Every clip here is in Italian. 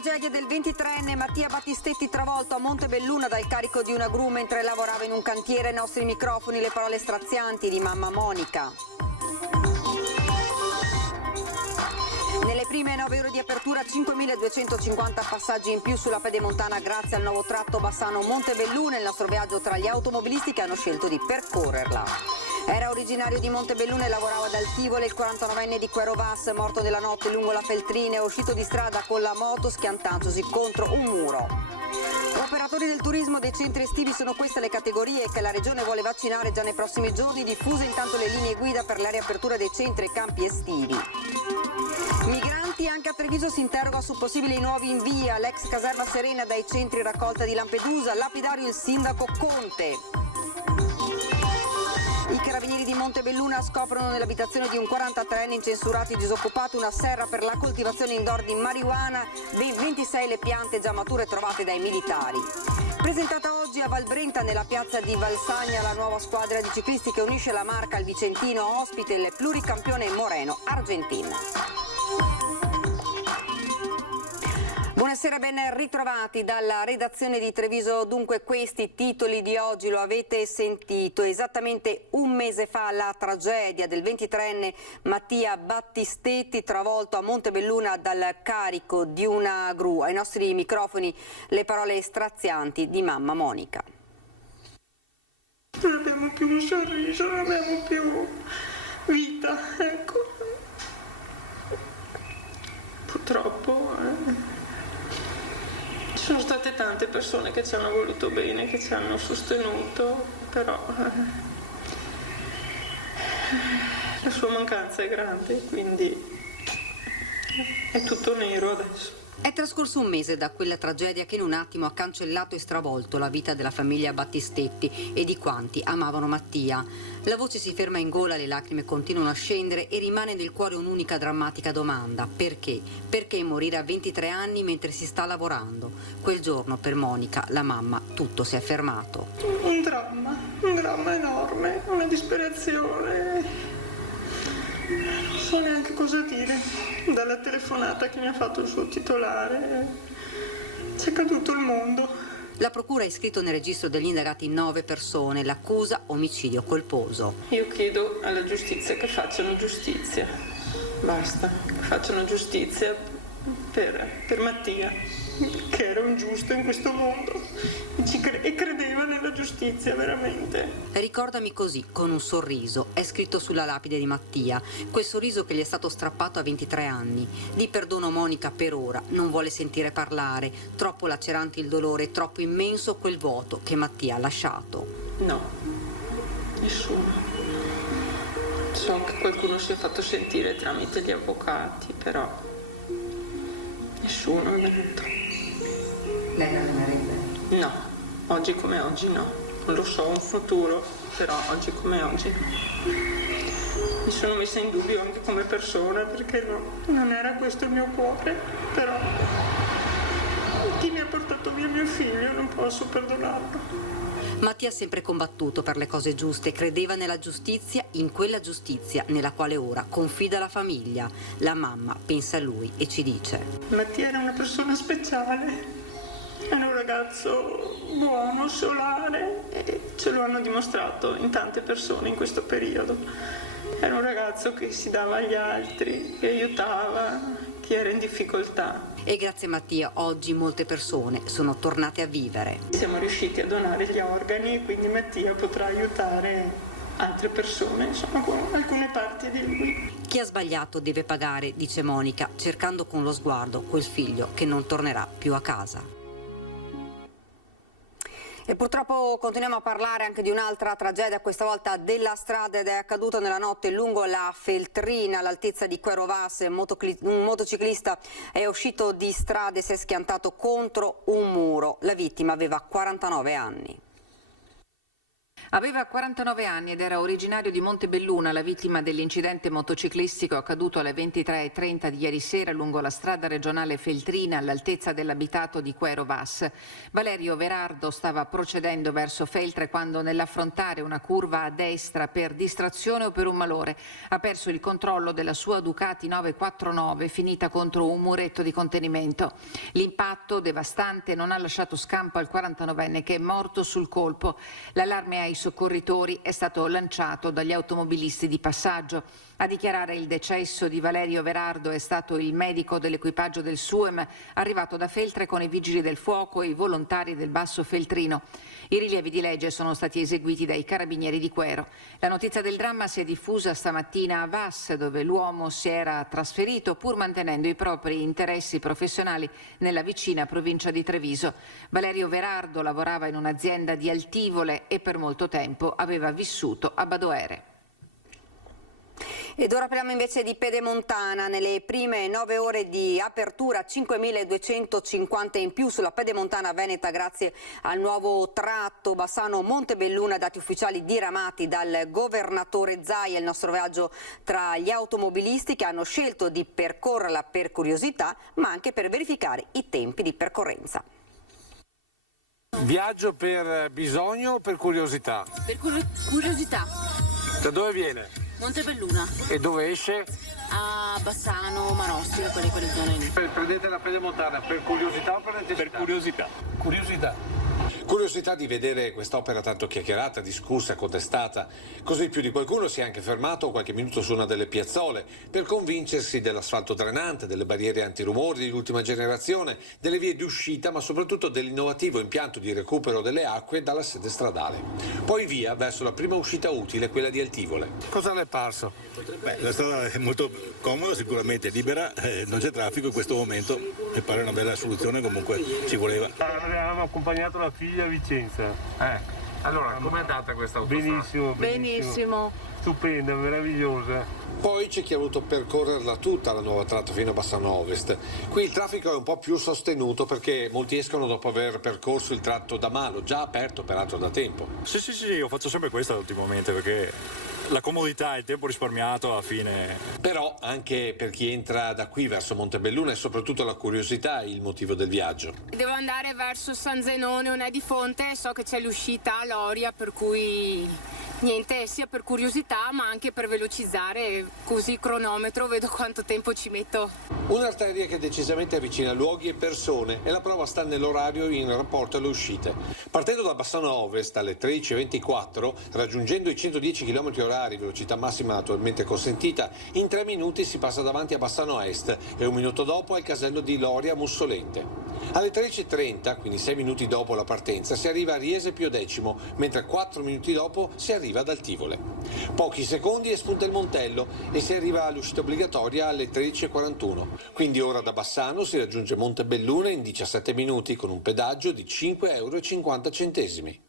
tragedia del 23enne Mattia Battistetti travolto a Montebelluna dal carico di una gru mentre lavorava in un cantiere. Ai nostri microfoni le parole strazianti di mamma Monica. Nelle prime 9 ore di apertura 5.250 passaggi in più sulla pedemontana grazie al nuovo tratto Bassano-Montebelluna, il nostro viaggio tra gli automobilisti che hanno scelto di percorrerla. Era originario di Montebelluna e lavorava ad Altivole il 49enne di Querovas, morto nella notte lungo la Feltrina, è uscito di strada con la moto schiantandosi contro un muro. Operatori del turismo dei centri estivi, sono queste le categorie che la Regione vuole vaccinare già nei prossimi giorni, diffuse intanto le linee guida per la riapertura dei centri e campi estivi. Migranti, anche a Treviso si interroga su possibili nuovi invii all'ex caserma Serena dai centri raccolta di Lampedusa, lapidario il sindaco Conte. I carabinieri di Montebelluna scoprono nell'abitazione di un 43enne incensurato e disoccupato una serra per la coltivazione indoor di marijuana, ben 26 le piante già mature trovate dai militari. Presentata oggi a Valbrenta nella piazza di Valsagna la nuova squadra di ciclisti che unisce la Marca al Vicentino, ospite il pluricampione Moreno Argentin. Buonasera, ben ritrovati dalla redazione di Treviso. Dunque questi titoli di oggi lo avete sentito. Esattamente un mese fa la tragedia del 23enne Mattia Battistetti travolto a Montebelluna dal carico di una gru. Ai nostri microfoni le parole strazianti di mamma Monica. Non abbiamo più un sorriso, non abbiamo più vita, ecco. Purtroppo ci sono state tante persone che ci hanno voluto bene, che ci hanno sostenuto, però la sua mancanza è grande, quindi è tutto nero adesso. È trascorso un mese da quella tragedia che in un attimo ha cancellato e stravolto la vita della famiglia Battistetti e di quanti amavano Mattia. La voce si ferma in gola, le lacrime continuano a scendere e rimane nel cuore un'unica drammatica domanda: perché? Perché morire a 23 anni mentre si sta lavorando? Quel giorno per Monica, la mamma, tutto si è fermato. Un dramma enorme, una disperazione. Non so neanche cosa dire. Dalla telefonata che mi ha fatto il suo titolare c'è caduto il mondo. La procura ha iscritto nel registro degli indagati 9 persone, l'accusa omicidio colposo. Io chiedo alla giustizia che facciano giustizia, basta, che facciano giustizia per Mattia, che era un giusto in questo mondo e credeva nella giustizia veramente. Ricordami così, con un sorriso, è scritto sulla lapide di Mattia, quel sorriso che gli è stato strappato a 23 anni. Di perdono Monica per ora non vuole sentire parlare, troppo lacerante il dolore, troppo immenso quel vuoto che Mattia ha lasciato. No, nessuno. So che qualcuno si è fatto sentire tramite gli avvocati, però nessuno è venuto. Lei la rimarrebbe? No, oggi come oggi no. Non lo so, un futuro, però oggi come oggi mi sono messa in dubbio anche come persona, perché non era questo il mio cuore, però chi mi ha portato via mio figlio non posso perdonarlo. Mattia ha sempre combattuto per le cose giuste, credeva nella giustizia, in quella giustizia nella quale ora confida la famiglia. La mamma pensa a lui e ci dice: Mattia era una persona speciale, era un ragazzo buono, solare, e ce lo hanno dimostrato in tante persone in questo periodo. Era un ragazzo che si dava agli altri, che aiutava chi era in difficoltà. E grazie a Mattia oggi molte persone sono tornate a vivere. Siamo riusciti a donare gli organi e quindi Mattia potrà aiutare altre persone, insomma, con alcune parti di lui. Chi ha sbagliato deve pagare, dice Monica, cercando con lo sguardo quel figlio che non tornerà più a casa. E purtroppo continuiamo a parlare anche di un'altra tragedia, questa volta della strada, ed è accaduta nella notte lungo la Feltrina all'altezza di Querovas. Un motociclista è uscito di strada e si è schiantato contro un muro. La vittima aveva 49 anni. Aveva 49 anni ed era originario di Montebelluna, la vittima dell'incidente motociclistico accaduto alle 23:30 di ieri sera lungo la strada regionale Feltrina all'altezza dell'abitato di Quero Vas. Valerio Verardo stava procedendo verso Feltre quando nell'affrontare una curva a destra per distrazione o per un malore ha perso il controllo della sua Ducati 949 finita contro un muretto di contenimento. L'impatto devastante non ha lasciato scampo al 49enne che è morto sul colpo. L'allarme ai soccorritori è stato lanciato dagli automobilisti di passaggio. A dichiarare il decesso di Valerio Verardo è stato il medico dell'equipaggio del SUEM arrivato da Feltre con i vigili del fuoco e i volontari del Basso Feltrino. I rilievi di legge sono stati eseguiti dai carabinieri di Quero. La notizia del dramma si è diffusa stamattina a Vas, dove l'uomo si era trasferito pur mantenendo i propri interessi professionali nella vicina provincia di Treviso. Valerio Verardo lavorava in un'azienda di Altivole e per molto tempo aveva vissuto a Badoere. Ed ora parliamo invece di Pedemontana. Nelle prime 9 ore di apertura 5.250 in più sulla Pedemontana Veneta grazie al nuovo tratto Bassano-Montebelluna, dati ufficiali diramati dal governatore Zaia. Il nostro viaggio tra gli automobilisti che hanno scelto di percorrerla per curiosità ma anche per verificare i tempi di percorrenza. Viaggio per bisogno o per curiosità? Per curiosità. Da dove viene? Montebelluna. E dove esce? A Bassano, Manostica, quelle zone lì. Prendete la Pedemontana per curiosità o per necessità? Per curiosità. Curiosità. Curiosità di vedere quest'opera tanto chiacchierata, discussa, contestata. Così più di qualcuno si è anche fermato qualche minuto su una delle piazzole per convincersi dell'asfalto drenante, delle barriere antirumori dell'ultima generazione, delle vie di uscita, ma soprattutto dell'innovativo impianto di recupero delle acque dalla sede stradale. Poi via verso la prima uscita utile, quella di Altivole. Cosa le è parso? Beh, la strada è molto comoda, sicuramente libera, non c'è traffico in questo momento, mi pare una bella soluzione, comunque ci voleva. Avevamo accompagnato la figlia a Vicenza. Allora, com'è andata questa autostrada? Benissimo. Stupenda, meravigliosa. Poi c'è chi ha voluto percorrerla tutta la nuova tratta fino a Bassano Ovest. Qui il traffico è un po' più sostenuto perché molti escono dopo aver percorso il tratto da Malo, già aperto peraltro da tempo. Sì, io faccio sempre questa ultimamente perché la comodità e il tempo risparmiato alla fine. Però anche per chi entra da qui verso Montebelluna e soprattutto la curiosità è il motivo del viaggio. Devo andare verso San Zenone o Nedi Fonte, so che c'è l'uscita a Loria, per cui niente, sia per curiosità ma anche per velocizzare, così il cronometro vedo quanto tempo ci metto. Un'arteria che decisamente avvicina luoghi e persone e la prova sta nell'orario in rapporto alle uscite. Partendo da Bassano Ovest alle 13:24, raggiungendo i 110 km/h, velocità massima attualmente consentita, in 3 minuti si passa davanti a Bassano Est e 1 minuto dopo al casello di Loria Mussolente. Alle 13:30, quindi 6 minuti dopo la partenza, si arriva a Riese Piodecimo, mentre 4 minuti dopo si arriva ad Altivole. Pochi secondi e spunta il Montello e si arriva all'uscita obbligatoria alle 13:41. Quindi ora da Bassano si raggiunge Montebelluna in 17 minuti con un pedaggio di 5,50 €.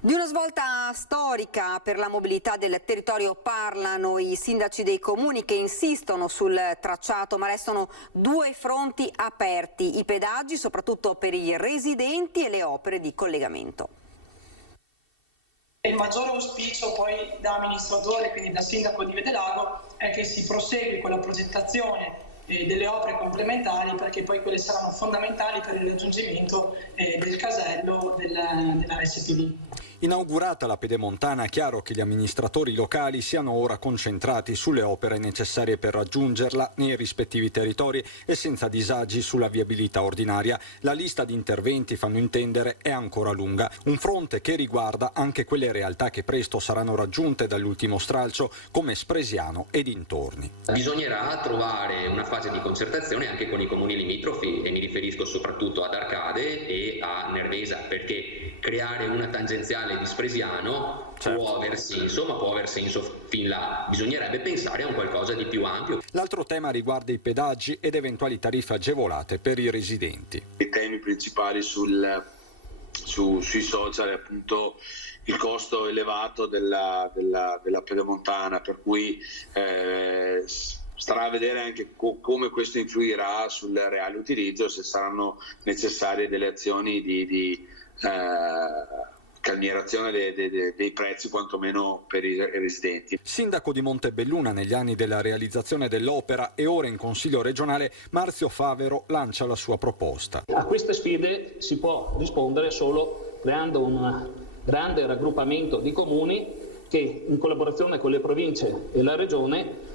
Di una svolta storica per la mobilità del territorio parlano i sindaci dei comuni che insistono sul tracciato, ma restano 2 fronti aperti: i pedaggi, soprattutto per i residenti, e le opere di collegamento. Il maggiore auspicio poi da amministratore, quindi da sindaco di Vedelago, è che si prosegui con la progettazione delle opere complementari, perché poi quelle saranno fondamentali per il raggiungimento del casello della SPV. Inaugurata la Pedemontana, è chiaro che gli amministratori locali siano ora concentrati sulle opere necessarie per raggiungerla nei rispettivi territori e senza disagi sulla viabilità ordinaria. La lista di interventi, fanno intendere, è ancora lunga. Un fronte che riguarda anche quelle realtà che presto saranno raggiunte dall'ultimo stralcio, come Spresiano e dintorni. Bisognerà trovare una fase di concertazione anche con i comuni limitrofi, e mi riferisco soprattutto ad Arcade e a Nervesa, perché creare una tangenziale di Spresiano può aver senso, ma può aver senso fin là. Bisognerebbe pensare a un qualcosa di più ampio. L'altro tema riguarda i pedaggi ed eventuali tariffe agevolate per i residenti. I temi principali sui social è appunto il costo elevato della Pedemontana, per cui starà a vedere anche come questo influirà sul reale utilizzo, se saranno necessarie delle azioni calmierazione dei prezzi quantomeno per i residenti. Sindaco di Montebelluna negli anni della realizzazione dell'opera e ora in Consiglio regionale, Marzio Favero lancia la sua proposta. A queste sfide si può rispondere solo creando un grande raggruppamento di comuni che in collaborazione con le province e la regione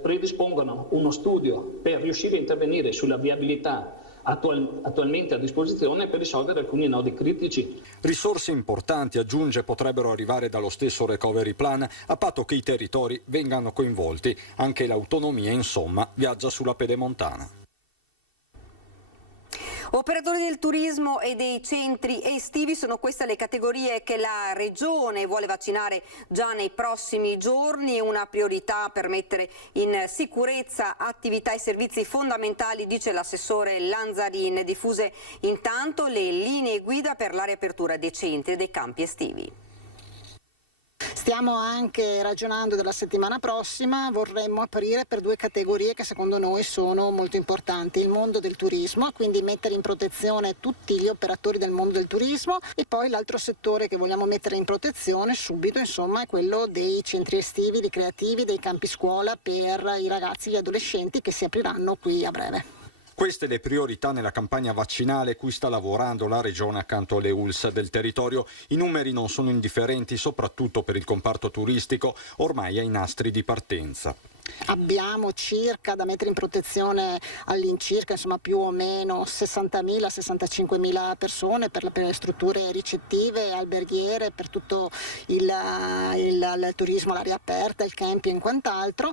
predispongono uno studio per riuscire a intervenire sulla viabilità attualmente a disposizione per risolvere alcuni nodi critici. Risorse importanti, aggiunge, potrebbero arrivare dallo stesso recovery plan a patto che i territori vengano coinvolti. Anche l'autonomia, insomma, viaggia sulla pedemontana. Operatori del turismo e dei centri estivi sono queste le categorie che la Regione vuole vaccinare già nei prossimi giorni, una priorità per mettere in sicurezza attività e servizi fondamentali, dice l'assessore Lanzarin. Diffuse intanto le linee guida per la riapertura dei centri e dei campi estivi. Stiamo anche ragionando della settimana prossima, vorremmo aprire per 2 categorie che secondo noi sono molto importanti: il mondo del turismo, quindi mettere in protezione tutti gli operatori del mondo del turismo, e poi l'altro settore che vogliamo mettere in protezione subito, insomma, è quello dei centri estivi, ricreativi, dei campi scuola per i ragazzi e gli adolescenti che si apriranno qui a breve. Queste le priorità nella campagna vaccinale cui sta lavorando la Regione accanto alle ULS del territorio. I numeri non sono indifferenti, soprattutto per il comparto turistico, ormai ai nastri di partenza. Abbiamo circa da mettere in protezione all'incirca, insomma, più o meno 60.000-65.000 persone per le strutture ricettive, alberghiere, per tutto il turismo all'aria aperta, il camping e quant'altro.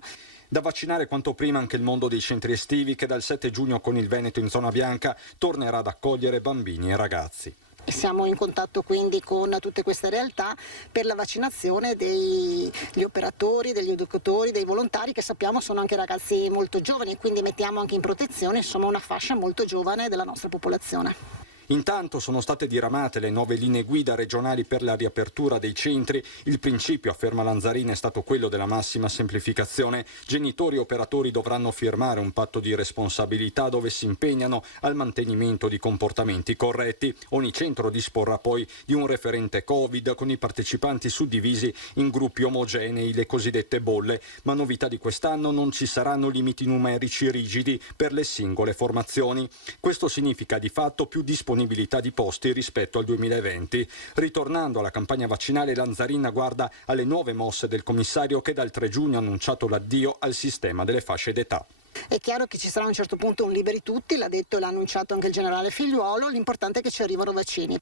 Da vaccinare quanto prima anche il mondo dei centri estivi che dal 7 giugno con il Veneto in zona bianca tornerà ad accogliere bambini e ragazzi. Siamo in contatto quindi con tutte queste realtà per la vaccinazione degli operatori, degli educatori, dei volontari, che sappiamo sono anche ragazzi molto giovani, e quindi mettiamo anche in protezione, insomma, una fascia molto giovane della nostra popolazione. Intanto sono state diramate le nuove linee guida regionali per la riapertura dei centri. Il principio, afferma Lanzarin, è stato quello della massima semplificazione. Genitori e operatori dovranno firmare un patto di responsabilità dove si impegnano al mantenimento di comportamenti corretti. Ogni centro disporrà poi di un referente Covid con i partecipanti suddivisi in gruppi omogenei, le cosiddette bolle. Ma novità di quest'anno: non ci saranno limiti numerici rigidi per le singole formazioni. Questo significa di fatto più disponibilità di posti rispetto al 2020. Ritornando alla campagna vaccinale, Lanzarin guarda alle nuove mosse del commissario che dal 3 giugno ha annunciato l'addio al sistema delle fasce d'età. È chiaro che ci sarà a un certo punto un liberi tutti, l'ha detto e l'ha annunciato anche il generale Figliuolo, l'importante è che ci arrivano vaccini.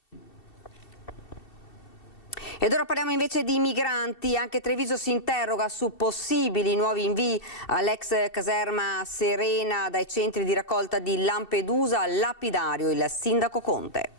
Ed ora parliamo invece di migranti. Anche Treviso si interroga su possibili nuovi invii all'ex caserma Serena dai centri di raccolta di Lampedusa. Lapidario il sindaco Conte.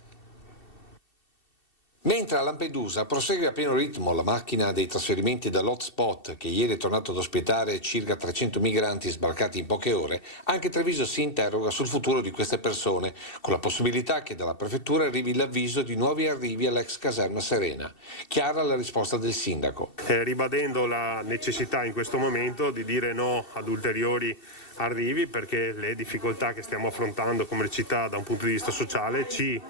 Mentre a Lampedusa prosegue a pieno ritmo la macchina dei trasferimenti dall'hotspot, che ieri è tornato ad ospitare circa 300 migranti sbarcati in poche ore, anche Treviso si interroga sul futuro di queste persone, con la possibilità che dalla prefettura arrivi l'avviso di nuovi arrivi all'ex caserma Serena. Chiara la risposta del sindaco. Ribadendo la necessità in questo momento di dire no ad ulteriori arrivi, perché le difficoltà che stiamo affrontando come città da un punto di vista sociale ci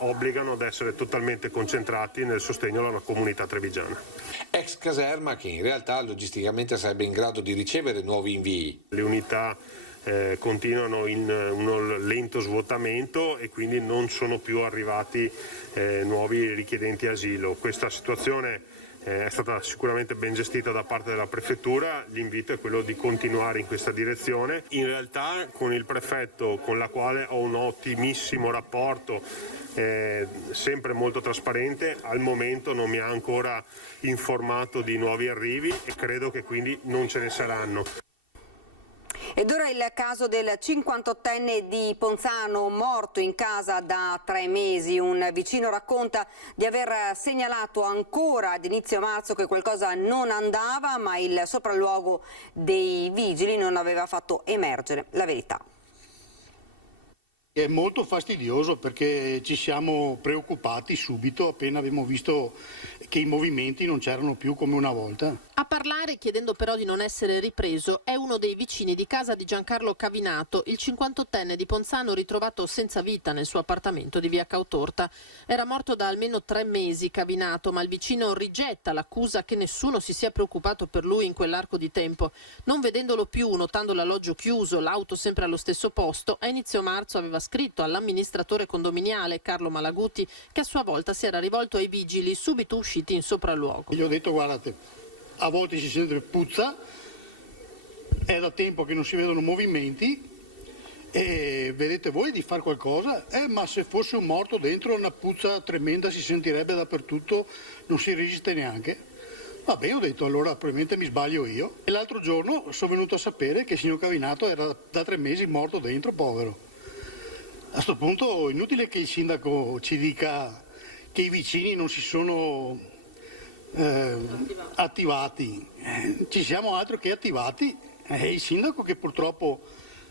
obbligano ad essere totalmente concentrati nel sostegno alla comunità trevigiana. Ex caserma che in realtà logisticamente sarebbe in grado di ricevere nuovi invii. Le unità continuano in un lento svuotamento e quindi non sono più arrivati nuovi richiedenti asilo. Questa situazione è stata sicuramente ben gestita da parte della prefettura. L'invito è quello di continuare in questa direzione. In realtà con il prefetto, con la quale ho un ottimissimo rapporto, sempre molto trasparente, al momento non mi ha ancora informato di nuovi arrivi e credo che quindi non ce ne saranno. Ed ora il caso del 58enne di Ponzano morto in casa da 3 mesi. Un vicino racconta di aver segnalato ancora ad inizio marzo che qualcosa non andava, ma il sopralluogo dei vigili non aveva fatto emergere la verità. È molto fastidioso perché ci siamo preoccupati subito appena abbiamo visto che i movimenti non c'erano più come una volta. A parlare, chiedendo però di non essere ripreso, è uno dei vicini di casa di Giancarlo Cavinato, il 58enne di Ponzano ritrovato senza vita nel suo appartamento di via Cautorta. Era morto da almeno 3 mesi Cavinato, ma il vicino rigetta l'accusa che nessuno si sia preoccupato per lui in quell'arco di tempo. Non vedendolo più, notando l'alloggio chiuso, l'auto sempre allo stesso posto, a inizio marzo aveva scritto all'amministratore condominiale Carlo Malaguti, che a sua volta si era rivolto ai vigili subito usciti in sopralluogo. Gli ho detto: guardate, a volte si sente puzza, è da tempo che non si vedono movimenti e vedete voi di fare qualcosa? Ma se fosse un morto dentro, una puzza tremenda si sentirebbe dappertutto, non si resiste neanche. Vabbè, ho detto, allora probabilmente mi sbaglio io. E l'altro giorno sono venuto a sapere che il signor Cavinato era da 3 mesi morto dentro, povero. A questo punto è inutile che il sindaco ci dica che i vicini non si sono attivati. Ci siamo altro che attivati. È il sindaco che purtroppo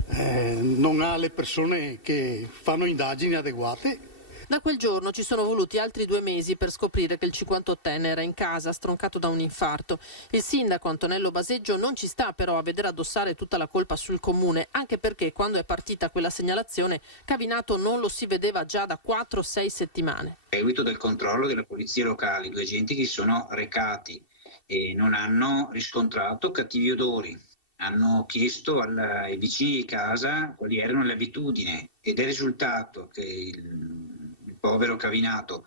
non ha le persone che fanno indagini adeguate. Da quel giorno ci sono voluti altri 2 mesi per scoprire che il 58enne era in casa, stroncato da un infarto. Il sindaco Antonello Baseggio non ci sta però a vedere addossare tutta la colpa sul comune, anche perché quando è partita quella segnalazione Cavinato non lo si vedeva già da 4-6 settimane. A seguito del controllo della polizia locale, 2 agenti che si sono recati e non hanno riscontrato cattivi odori. Hanno chiesto ai vicini di casa quali erano le abitudini ed è risultato che il povero Cavinato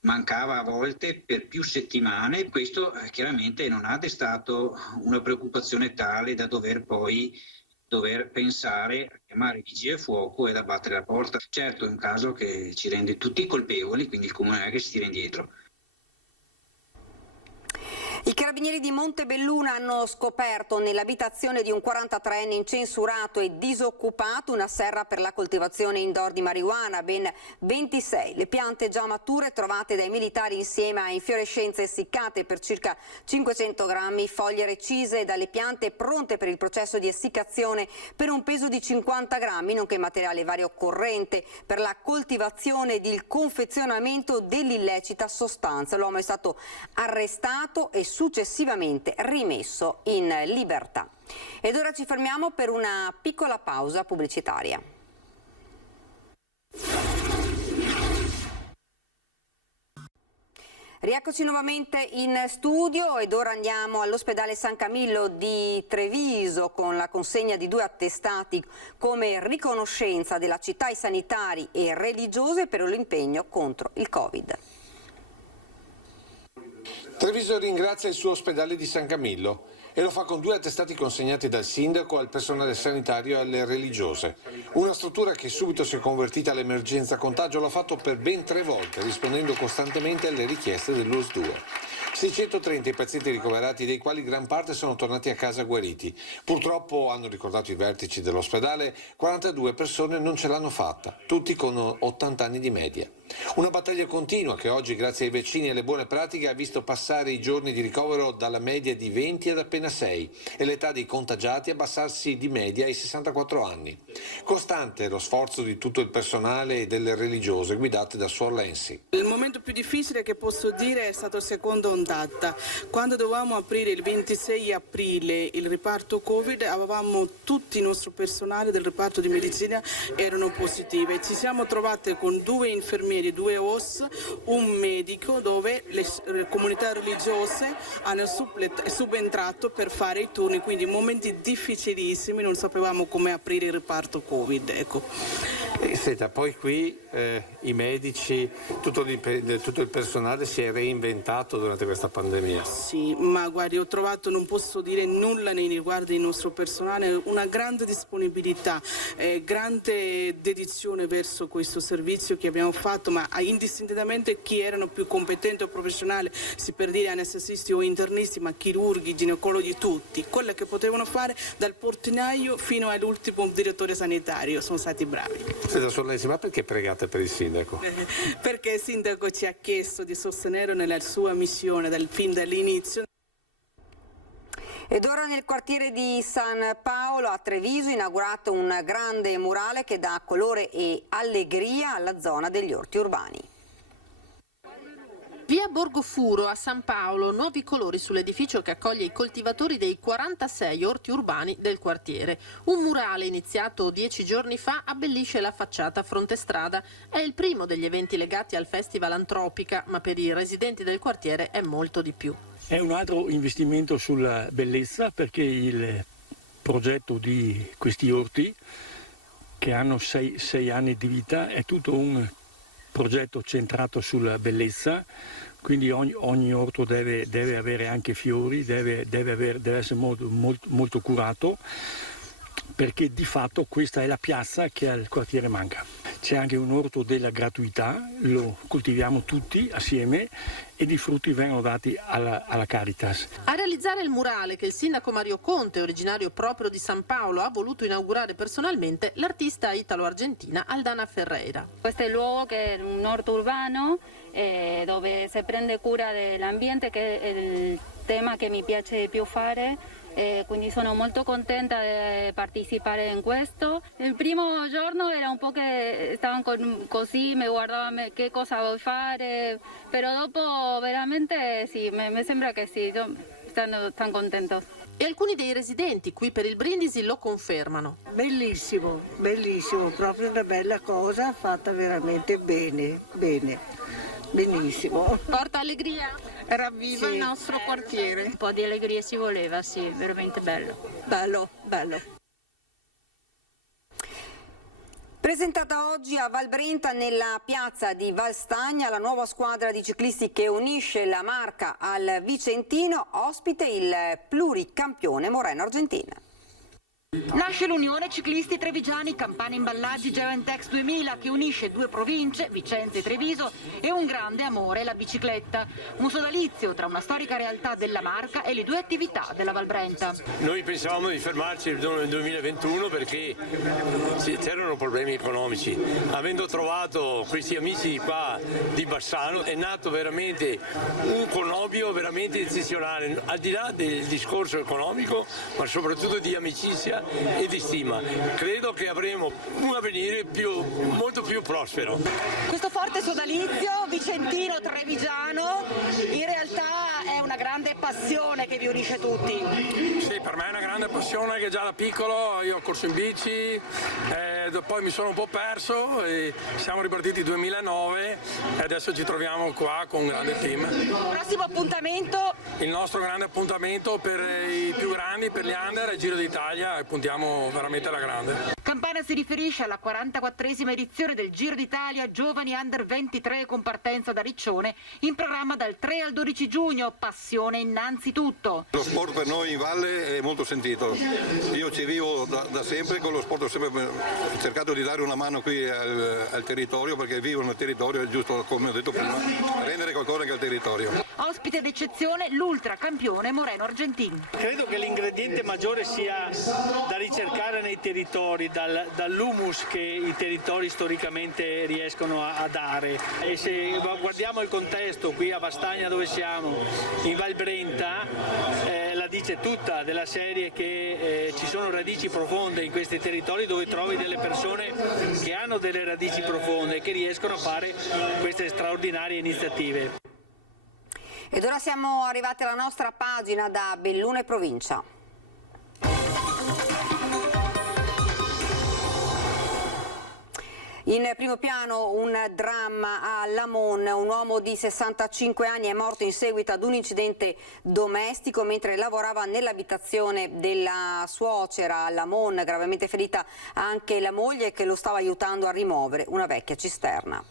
mancava a volte per più settimane. Questo chiaramente non ha destato una preoccupazione tale da dover pensare a chiamare i vigili del fuoco ed abbattere la porta. Certo, è un caso che ci rende tutti colpevoli, quindi il comune non è che si tira indietro. I carabinieri di Montebelluna hanno scoperto nell'abitazione di un 43enne incensurato e disoccupato una serra per la coltivazione indoor di marijuana, ben 26. Le piante già mature trovate dai militari insieme a infiorescenze essiccate per circa 500 grammi, foglie recise dalle piante pronte per il processo di essiccazione per un peso di 50 grammi, nonché materiale vario occorrente per la coltivazione ed il confezionamento dell'illecita sostanza. L'uomo è stato arrestato e successivamente rimesso in libertà. Ed ora ci fermiamo per una piccola pausa pubblicitaria. Rieccoci nuovamente in studio ed ora andiamo all'ospedale San Camillo di Treviso con la consegna di 2 attestati come riconoscenza della città ai sanitari e religiose per l'impegno contro il Covid. Treviso ringrazia il suo ospedale di San Camillo e lo fa con 2 attestati consegnati dal sindaco al personale sanitario e alle religiose. Una struttura che subito si è convertita all'emergenza contagio l'ha fatto per ben 3 volte, rispondendo costantemente alle richieste dell'US 2. 630 i pazienti ricoverati, dei quali gran parte sono tornati a casa guariti. Purtroppo, hanno ricordato i vertici dell'ospedale, 42 persone non ce l'hanno fatta, tutti con 80 anni di media. Una battaglia continua che oggi, grazie ai vaccini e alle buone pratiche, ha visto passare i giorni di ricovero dalla media di 20 ad appena 6 e l'età dei contagiati abbassarsi di media ai 64 anni. Costante lo sforzo di tutto il personale e delle religiose guidate da Suor Lenzi. Il momento più difficile che posso dire è stato la seconda ondata. Quando dovevamo aprire il 26 aprile il reparto Covid, avevamo tutti il nostro personale del reparto di medicina erano positive. Ci siamo trovate con 2 infermieri, 2 OS, un medico, dove le comunità religiose hanno subentrato per fare i turni, quindi momenti difficilissimi, non sapevamo come aprire il reparto Covid. Ecco. Senta, poi qui i medici, tutto il personale si è reinventato durante questa pandemia. Sì, ma guardi, ho trovato, non posso dire nulla nei riguardi del nostro personale, una grande disponibilità, grande dedizione verso questo servizio che abbiamo fatto, ma indistintamente chi erano più competenti o professionali, si per dire anestesisti o internisti, ma chirurghi, ginecologi, tutti, quello che potevano fare dal portinaio fino all'ultimo direttore sanitario, sono stati bravi. Senta, Suor Lenzi, ma perché pregate per il sindaco? Perché il sindaco ci ha chiesto di sostenere nella sua missione fin dall'inizio. Ed ora nel quartiere di San Paolo a Treviso inaugurato un grande murale che dà colore e allegria alla zona degli orti urbani. Via Borgofuro a San Paolo, nuovi colori sull'edificio che accoglie i coltivatori dei 46 orti urbani del quartiere. Un murale iniziato 10 giorni fa abbellisce la facciata fronte strada. È il primo degli eventi legati al Festival Antropica, ma per i residenti del quartiere è molto di più. È un altro investimento sulla bellezza, perché il progetto di questi orti, che hanno 6 anni di vita, è tutto un progetto centrato sulla bellezza, quindi ogni orto deve avere anche fiori, deve essere molto curato, perché di fatto questa è la piazza che al quartiere manca. C'è anche un orto della gratuità, lo coltiviamo tutti assieme e i frutti vengono dati alla Caritas. A realizzare il murale che il sindaco Mario Conte, originario proprio di San Paolo, ha voluto inaugurare personalmente l'artista italo-argentina Aldana Ferreira. Questo luogo che è un orto urbano dove si prende cura dell'ambiente, che è il tema che mi piace di più fare. Quindi sono molto contenta di partecipare in questo. Il primo giorno era un po' che stavano così, mi guardavano che cosa vuoi fare, però dopo veramente sì, mi sembra che sì, stanno contento. E alcuni dei residenti qui per il Brindisi lo confermano. Bellissimo, bellissimo, proprio una bella cosa fatta veramente bene, benissimo. Porta allegria? Ravviva Sì. il nostro quartiere. Un po' di allegria si voleva, sì, veramente bello. Bello. Presentata oggi a Valbrenta nella piazza di Valstagna la nuova squadra di ciclisti che unisce la Marca al Vicentino, ospite il pluricampione Moreno Argentin. Nasce l'Unione Ciclisti Trevigiani Campana Imballaggi Geventex 2000 che unisce 2 province, Vicenza e Treviso, e un grande amore, la bicicletta. Un sodalizio tra una storica realtà della Marca e le 2 attività della Valbrenta. Noi pensavamo di fermarci nel 2021 perché c'erano problemi economici. Avendo trovato questi amici qua di Bassano è nato veramente un connubio veramente eccezionale, al di là del discorso economico, ma soprattutto di amicizia e di stima. Credo che avremo un avvenire molto più prospero. Questo forte sodalizio vicentino-trevigiano in realtà è una grande passione che vi unisce tutti. Sì, per me è una grande passione che già da piccolo io ho corso in bici, poi mi sono un po' perso e siamo ripartiti 2009 e adesso ci troviamo qua con un grande team. Prossimo appuntamento? Il nostro grande appuntamento per i più grandi, per gli under, è il Giro d'Italia e puntiamo veramente alla grande. Campana si riferisce alla 44esima edizione del Giro d'Italia Giovani Under 23 con partenza da Riccione, in programma dal 3 al 12 giugno. Passione innanzitutto. Lo sport per noi in valle è molto sentito. Io ci vivo da sempre con lo sport, ho sempre cercato di dare una mano qui al territorio, perché vivo nel territorio, è giusto, come ho detto prima, rendere qualcosa anche al territorio. Ospite d'eccezione l'ultracampione Moreno Argentin. Credo che l'ingrediente maggiore sia da ricercare nei territori, dall'humus che i territori storicamente riescono a dare. E se guardiamo il contesto qui a Vastagna dove siamo, in Valbrenta, la dice tutta, della serie che ci sono radici profonde in questi territori, dove trovi delle persone che hanno delle radici profonde e che riescono a fare queste straordinarie iniziative. Ed ora siamo arrivati alla nostra pagina da Belluno e provincia. In primo piano un dramma a Lamon, un uomo di 65 anni è morto in seguito ad un incidente domestico mentre lavorava nell'abitazione della suocera a Lamon, gravemente ferita anche la moglie che lo stava aiutando a rimuovere una vecchia cisterna.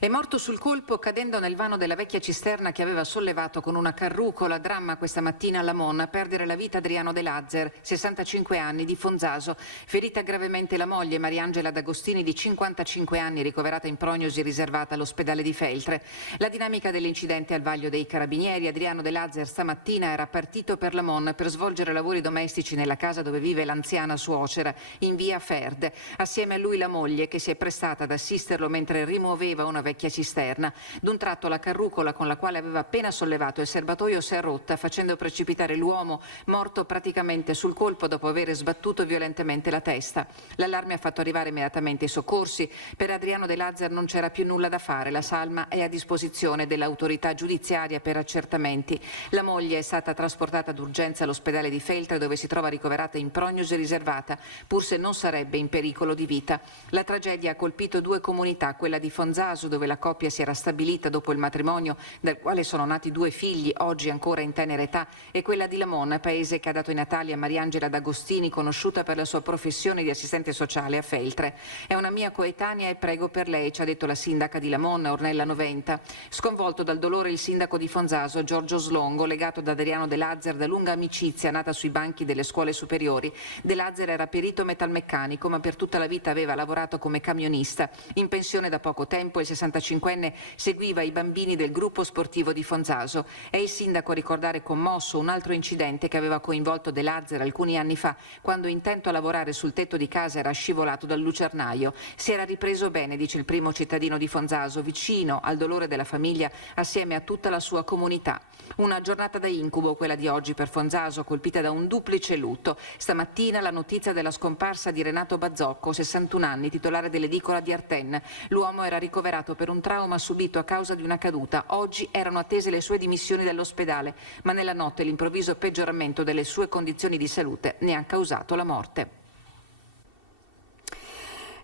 È morto sul colpo cadendo nel vano della vecchia cisterna che aveva sollevato con una carrucola. Dramma questa mattina a Lamon, a perdere la vita Adriano De Lazer, 65 anni, di Fonzaso. Ferita gravemente la moglie Mariangela D'Agostini, di 55 anni, ricoverata in prognosi riservata all'ospedale di Feltre. La dinamica dell'incidente al vaglio dei carabinieri. Adriano De Lazer stamattina era partito per Lamon per svolgere lavori domestici nella casa dove vive l'anziana suocera, in via Ferd. Assieme a lui la moglie, che si è prestata ad assisterlo mentre rimuoveva una vecchia cisterna. D'un tratto la carrucola con la quale aveva appena sollevato il serbatoio si è rotta, facendo precipitare l'uomo, morto praticamente sul colpo dopo aver sbattuto violentemente la testa. L'allarme ha fatto arrivare immediatamente i soccorsi. Per Adriano De Lazzar non c'era più nulla da fare, la salma è a disposizione dell'autorità giudiziaria per accertamenti. La moglie è stata trasportata d'urgenza all'ospedale di Feltre, dove si trova ricoverata in prognosi riservata, pur se non sarebbe in pericolo di vita. La tragedia ha colpito 2 comunità, quella di Fonzaso, dove la coppia si era stabilita dopo il matrimonio, dal quale sono nati 2 figli, oggi ancora in tenera età, e quella di Lamon, paese che ha dato i natali a Mariangela D'Agostini, conosciuta per la sua professione di assistente sociale a Feltre. È una mia coetanea e prego per lei, ci ha detto la sindaca di Lamon, Ornella Noventa. Sconvolto dal dolore il sindaco di Fonzaso, Giorgio Slongo, legato da Adriano De Lazzar da lunga amicizia nata sui banchi delle scuole superiori. De Lazzar era perito metalmeccanico, ma per tutta la vita aveva lavorato come camionista. In pensione da poco tempo, il 65enne seguiva i bambini del gruppo sportivo di Fonzaso. È il sindaco a ricordare commosso un altro incidente che aveva coinvolto De Lazzar alcuni anni fa, quando intento a lavorare sul tetto di casa era scivolato dal lucernaio. Si era ripreso bene, dice il primo cittadino di Fonzaso, vicino al dolore della famiglia assieme a tutta la sua comunità. Una giornata da incubo quella di oggi per Fonzaso, colpita da un duplice lutto. Stamattina la notizia della scomparsa di Renato Bazzocco, 61 anni, titolare dell'edicola di Arten. L'uomo era ricoverato per un trauma subito a causa di una caduta. Oggi erano attese le sue dimissioni dall'ospedale, ma nella notte l'improvviso peggioramento delle sue condizioni di salute ne ha causato la morte.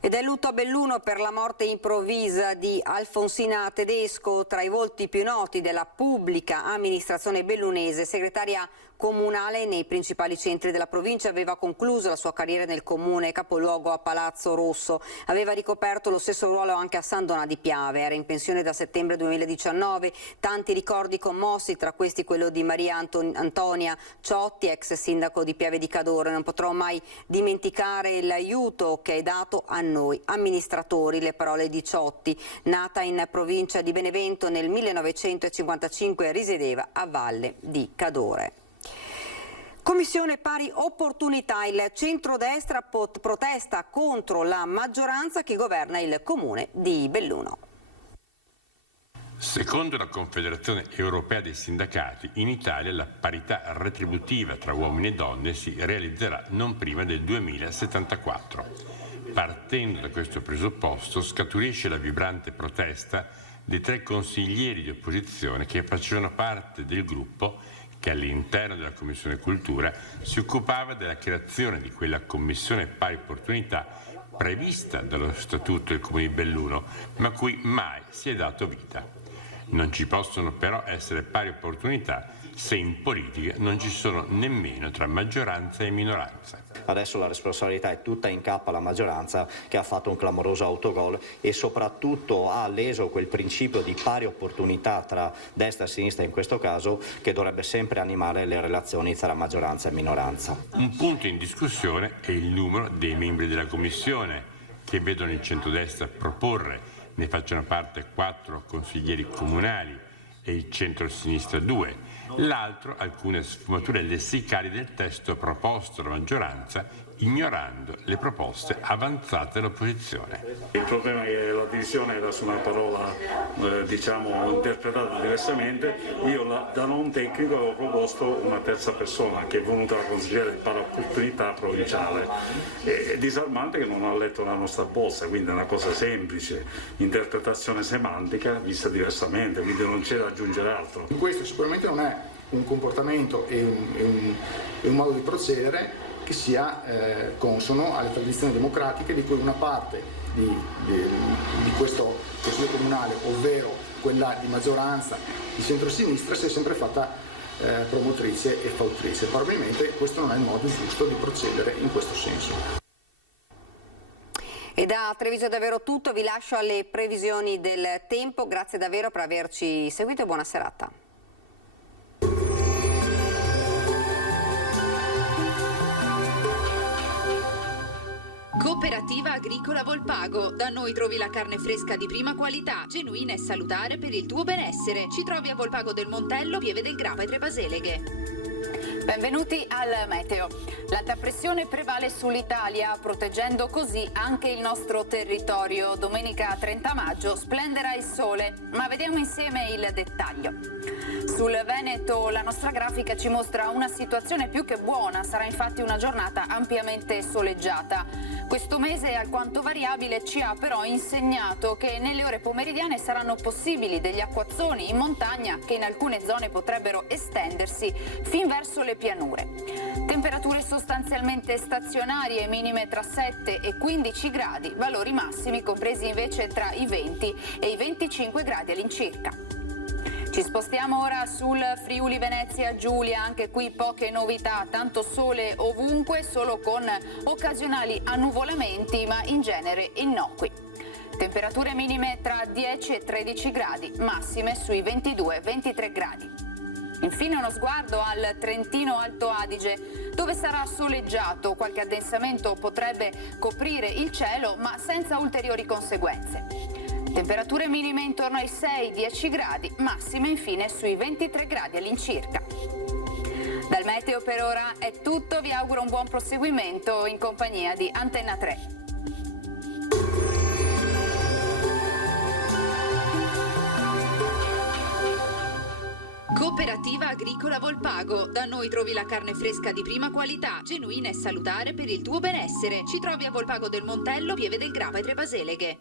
Ed è lutto a Belluno per la morte improvvisa di Alfonsina Tedesco, tra i volti più noti della pubblica amministrazione bellunese, segretaria comunale nei principali centri della provincia, aveva concluso la sua carriera nel comune capoluogo a Palazzo Rosso. Aveva ricoperto lo stesso ruolo anche a San Donà di Piave, era in pensione da settembre 2019. Tanti ricordi commossi, tra questi quello di Maria Antonia Ciotti, ex sindaco di Piave di Cadore. Non potrò mai dimenticare l'aiuto che hai dato a noi amministratori, le parole di Ciotti. Nata in provincia di Benevento nel 1955, risiedeva a Valle di Cadore. Commissione pari opportunità, il centrodestra protesta contro la maggioranza che governa il comune di Belluno. Secondo la Confederazione Europea dei Sindacati, in Italia la parità retributiva tra uomini e donne si realizzerà non prima del 2074. Partendo da questo presupposto scaturisce la vibrante protesta dei 3 consiglieri di opposizione che facevano parte del gruppo che all'interno della Commissione Cultura si occupava della creazione di quella Commissione pari opportunità prevista dallo Statuto del Comune di Belluno, ma a cui mai si è dato vita. Non ci possono però essere pari opportunità se in politica non ci sono nemmeno tra maggioranza e minoranza. Adesso la responsabilità è tutta in capo alla maggioranza, che ha fatto un clamoroso autogol e soprattutto ha leso quel principio di pari opportunità tra destra e sinistra in questo caso, che dovrebbe sempre animare le relazioni tra maggioranza e minoranza. Un punto in discussione è il numero dei membri della Commissione, che vedono il centrodestra proporre, ne facciano parte 4 consiglieri comunali e il centro-sinistra 2. L'altro alcune sfumature lessicali del testo proposto dalla maggioranza, ignorando le proposte avanzate dall'opposizione. Il problema è che la divisione era su una parola interpretata diversamente. Io da non tecnico avevo proposto una terza persona che è venuta a consigliere il pari opportunità provinciale. È disarmante che non ha letto la nostra bozza, quindi è una cosa semplice, interpretazione semantica vista diversamente, quindi non c'è da aggiungere altro. Questo sicuramente non è un comportamento e un modo di procedere che sia consono alle tradizioni democratiche di cui una parte di questo Consiglio comunale, ovvero quella di maggioranza di centrosinistra, si è sempre fatta promotrice e fautrice. Probabilmente questo non è il modo giusto di procedere in questo senso. E da Treviso è davvero tutto, vi lascio alle previsioni del tempo, grazie davvero per averci seguito e buona serata. Cooperativa Agricola Volpago. Da noi trovi la carne fresca di prima qualità, genuina e salutare per il tuo benessere. Ci trovi a Volpago del Montello, Pieve del Grappa e Trebaseleghe. Benvenuti al meteo. L'alta pressione prevale sull'Italia, proteggendo così anche il nostro territorio. Domenica 30 maggio splenderà il sole, ma vediamo insieme il dettaglio. Sul Veneto la nostra grafica ci mostra una situazione più che buona, sarà infatti una giornata ampiamente soleggiata. Questo mese alquanto variabile ci ha però insegnato che nelle ore pomeridiane saranno possibili degli acquazzoni in montagna che in alcune zone potrebbero estendersi fin verso le pianure. Temperature sostanzialmente stazionarie, minime tra 7 e 15 gradi, valori massimi compresi invece tra i 20 e i 25 gradi all'incirca. Ci spostiamo ora sul Friuli Venezia Giulia, anche qui poche novità, tanto sole ovunque, solo con occasionali annuvolamenti, ma in genere innocui. Temperature minime tra 10 e 13 gradi, massime sui 22-23 gradi. Infine uno sguardo al Trentino Alto Adige, dove sarà soleggiato, qualche addensamento potrebbe coprire il cielo, ma senza ulteriori conseguenze. Temperature minime intorno ai 6-10 gradi, massime infine sui 23 gradi all'incirca. Dal meteo per ora è tutto, vi auguro un buon proseguimento in compagnia di Antenna 3. Cooperativa Agricola Volpago. Da noi trovi la carne fresca di prima qualità, genuina e salutare per il tuo benessere. Ci trovi a Volpago del Montello, Pieve del Grava e Trebaseleghe.